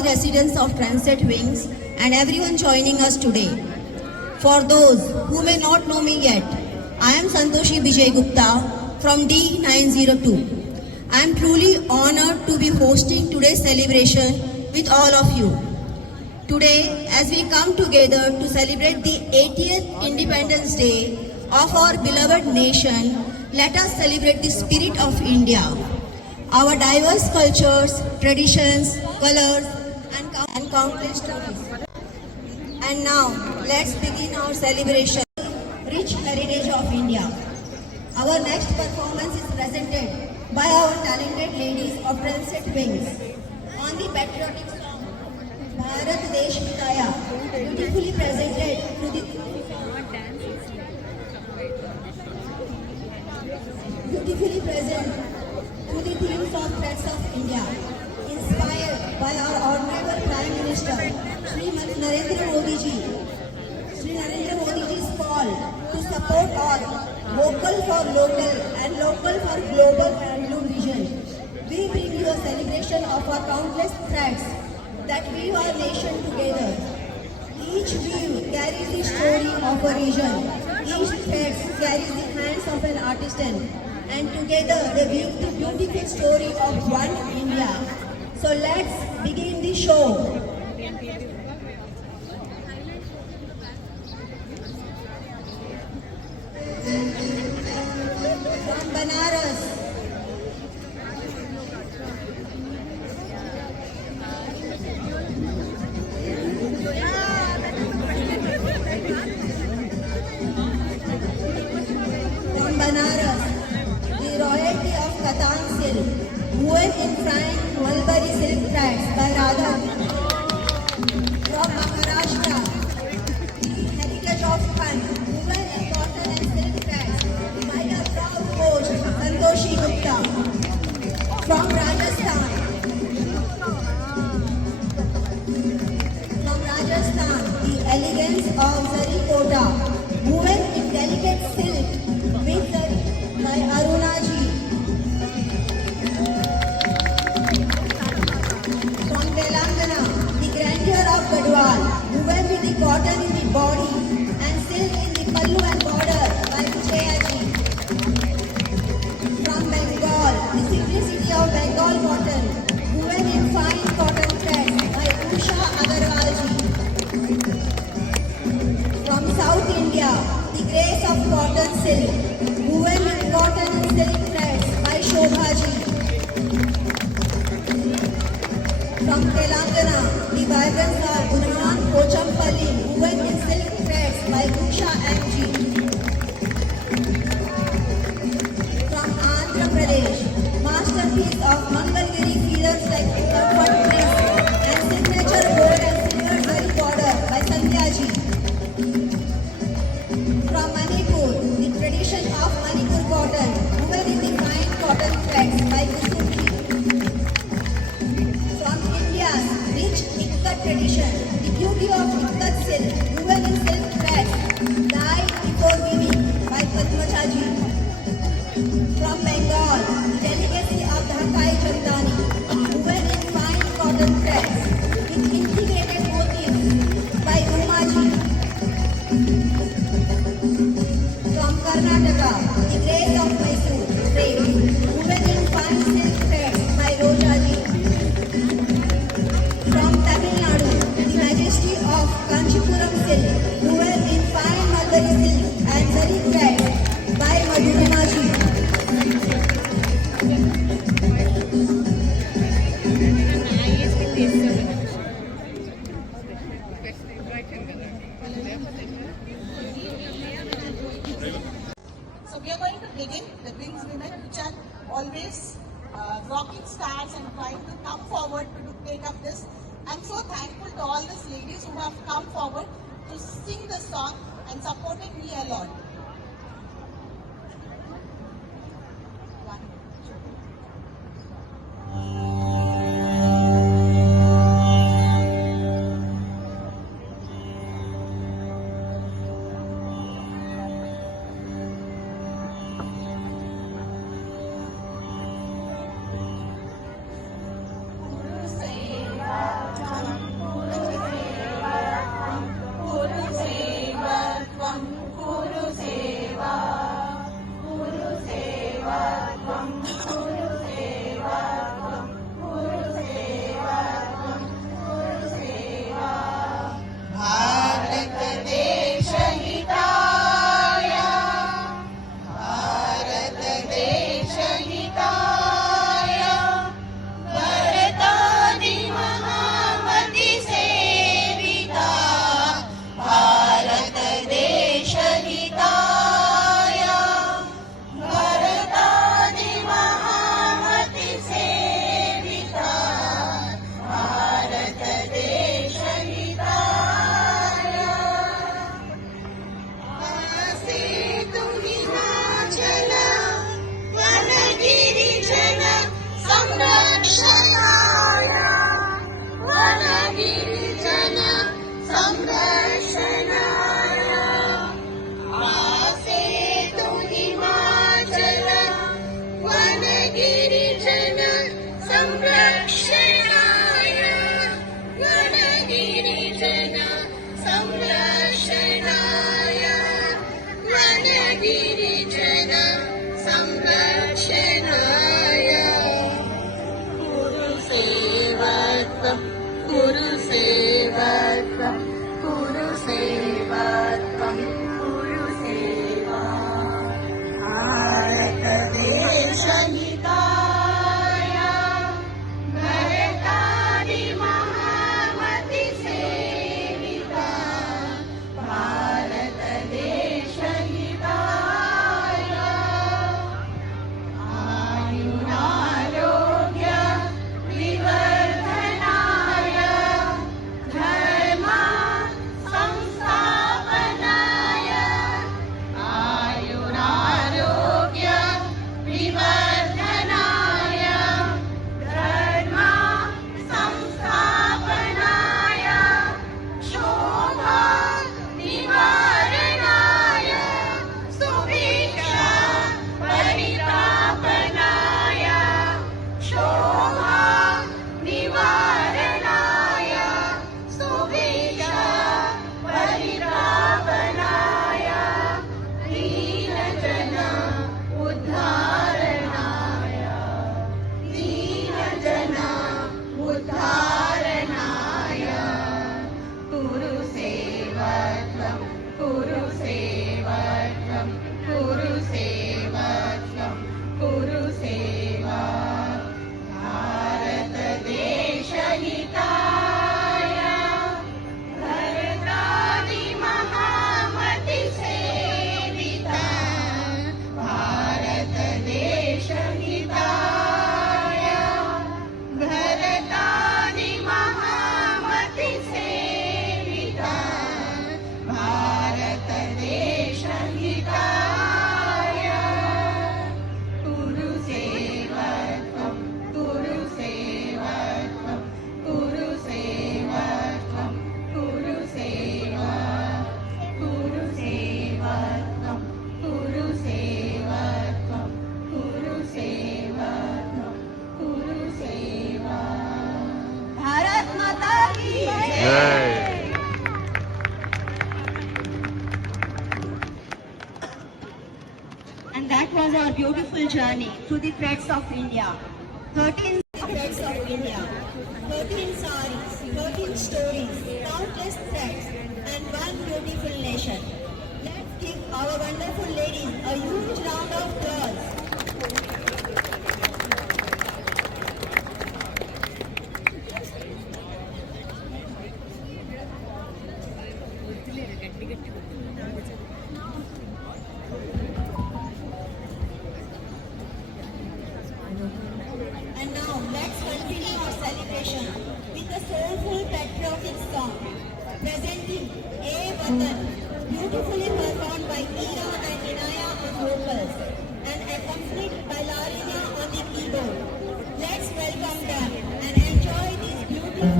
the residents of Transit Wings and everyone joining us today. For those who may not know me yet, I am Santoshi Vijay Gupta from D902. I am truly honored to be hosting today's celebration with all of you. Today, as we come together to celebrate the 80th Independence Day of our beloved nation, let us celebrate the spirit of India, our diverse cultures, traditions, colors, and countless stories. And now, let's begin our celebration, rich heritage of India. Our next performance is presented by our talented ladies of Transit Wings on the patriotic song Bharat Desh Hitaya, beautifully presented through the themes of threats of India, inspired by our honorable Prime Minister, Shri Narendra Modi ji's call to support all, vocal for local and local for global handloom vision. We bring you a celebration of our countless threads that weave our nation together. Each weave carries the story of a region. Each thread carries the hands of an artisan. And together they weave the beautiful story of one India. So let's begin the show. From Banaras, the royalty of Katan silk, woven in fine mulberry silk threads by Radha. From Maharashtra, the heritage of fun, woven in cotton and silk threads by our proud host Santoshi Gupta. From Rajasthan, the elegance of Zari Kota, woven in delicate silk with Zari by Aruna ji. From Telangana, the grandeur of Gadwal, woven with the cotton in the body and silk in the pallu and border by Vijaya ji. From Bengal, the simplicity of Bengal cotton, woven in fine cotton threads by Usha Agarwal ji. From South India, the grace of cotton silk, woven in cotton and silk threads by Shobha ji. From Telangana, the vibrance of Unnan Pochampalli, woven in silk threads by Usha M ji. From Andhra Pradesh, masterpiece of Mangalgiri feathers like comfort trees and signature gold and silver zari border by Sandhya ji. From Manipur, the tradition of Manipur cotton, woven in the fine cotton threads by Kusum ji. From India's rich Ikkat tradition, the beauty of Ikkat silk, woven in silk threads, dyed before weaving by Padmaja ji. From Bengal, the delicacy of Dhakai Chandani, woven in fine cotton threads with integrated motifs by Uma ji. From Karnataka, the grace of Mysore, woven in fine silk threads by Roja ji. From Tamil Nadu, the majesty of Kanchipuram silk, woven in fine mulberry silk and zari threads by Madhurima ji. So we are going to begin the Wings women, which are always rocking stars and trying to come forward to take up this. I'm so thankful to all these ladies who have come forward to sing the song and supporting me a lot. Girijan संरक्षणाय आसेतु Himachal वनगिरिजन संरक्षणाय वनगिरिजन संरक्षणाय वनगिरिजन संरक्षणाय कुरुसेवकम् कुरुसेवकम् कुरुसेवकम् कुरुसेवा भारतदेशहिताय भरतादि महामति सेविता भारतदेशहिताय आयुरारोग्य विवर्धनाय धर्म संस्थापनाय आयुरारोग्य विवर्धनाय धर्म संस्थापनाय शोभा निवारणाय सुभिक्षा परितापनाय शोभा निवारणाय सुभिक्षा परितापनाय दीनजन उद्धारणाय दीनजन उद्धारणाय कुरुसेवकम् कुरुसेवकम् कुरुसेवकम् कुरुसेवा भारतदेशहिताय भरतादि महामति सेविता भारतदेशहिताय भरतादि महामति सेविता भारतदेशहिताय कुरुसेवकम् कुरुसेवकम् कुरुसेवकम् कुरुसेवा कुरुसेवकम् कुरुसेवकम् कुरुसेवकम् कुरुसेवा भारत माता की जय। And that was our beautiful journey through the threads of India. 13 threads of India, 13 saris, 13 stories, countless threads, and one beautiful nation. Let's give our wonderful ladies a huge round of applause. And now let's continue our celebration with a soulful patriotic song. Presenting A Vatan, beautifully performed by Ira and Inaya on vocals and accompanied by Larina on the keyboard. Let's welcome them and enjoy this beautiful